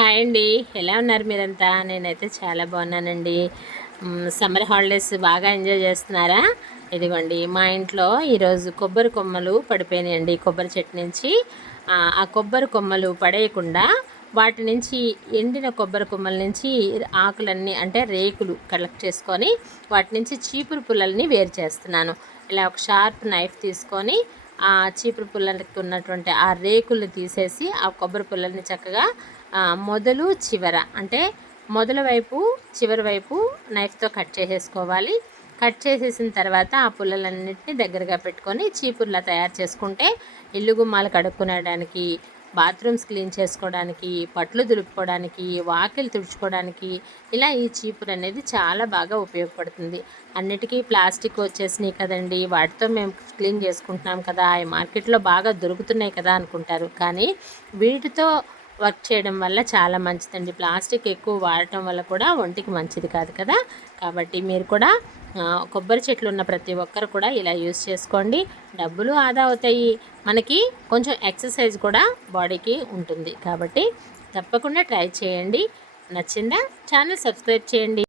Hi అండి. ఎలా ఉన్నారు మీరంతా? నేనైతే చాలా బాగున్నానండి. సమ్మర్ హాలిడేస్ బాగా ఎంజాయ్ చేస్తున్నారా? ఇదిగోండి మా ఇంట్లో ఈరోజు కొబ్బరి కొమ్మలు పడిపోయినాయండి. కొబ్బరి చెట్టు నుంచి ఆ కొబ్బరి కొమ్మలు పడేయకుండా వాటి నుంచి ఎండిన కొబ్బరి కొమ్మల నుంచి ఆకులన్నీ అంటే రేకులు కలెక్ట్ చేసుకొని వాటి నుంచి చీపురు పుల్లల్ని వేరు చేస్తున్నాను. ఇలా ఒక షార్ప్ నైఫ్ తీసుకొని ఆ చీపురు పుల్లలకి ఉన్నటువంటి ఆ రేకులు తీసేసి ఆ కొబ్బరి పుల్లల్ని చక్కగా మొదలు చివర అంటే మొదల వైపు చివరి వైపు నైఫ్తో కట్ చేసేసుకోవాలి. కట్ చేసేసిన తర్వాత ఆ పుల్లలన్నింటినీ దగ్గరగా పెట్టుకొని చీపుర్లా తయారు చేసుకుంటే ఇల్లు గుమ్మాలు కడుక్కునేడానికి, బాత్రూమ్స్ క్లీన్ చేసుకోవడానికి, పట్లు దులుపుకోవడానికి, వాకిలు తుడుచుకోవడానికి ఇలా ఈ చీపురు అనేది చాలా బాగా ఉపయోగపడుతుంది. అన్నిటికీ ప్లాస్టిక్ వచ్చేసినాయి కదండి, వాటితో మేము క్లీన్ చేసుకుంటున్నాం కదా, ఈ మార్కెట్లో బాగా దొరుకుతున్నాయి కదా అనుకుంటారు. కానీ వీటితో వర్క్ చేయడం వల్ల చాలా మంచిదండి. ప్లాస్టిక్ ఎక్కువ వాడటం వల్ల కూడా ఒంటికి మంచిది కాదు కదా. కాబట్టి మీరు కూడా కొబ్బరి చెట్లు ఉన్న ప్రతి ఒక్కరు కూడా ఇలా యూస్ చేసుకోండి. డబ్బులు ఆదా అవుతాయి, మనకి కొంచెం ఎక్సర్సైజ్ కూడా బాడీకి ఉంటుంది. కాబట్టి తప్పకుండా ట్రై చేయండి. నచ్చిందా? ఛానల్ సబ్స్క్రైబ్ చేయండి.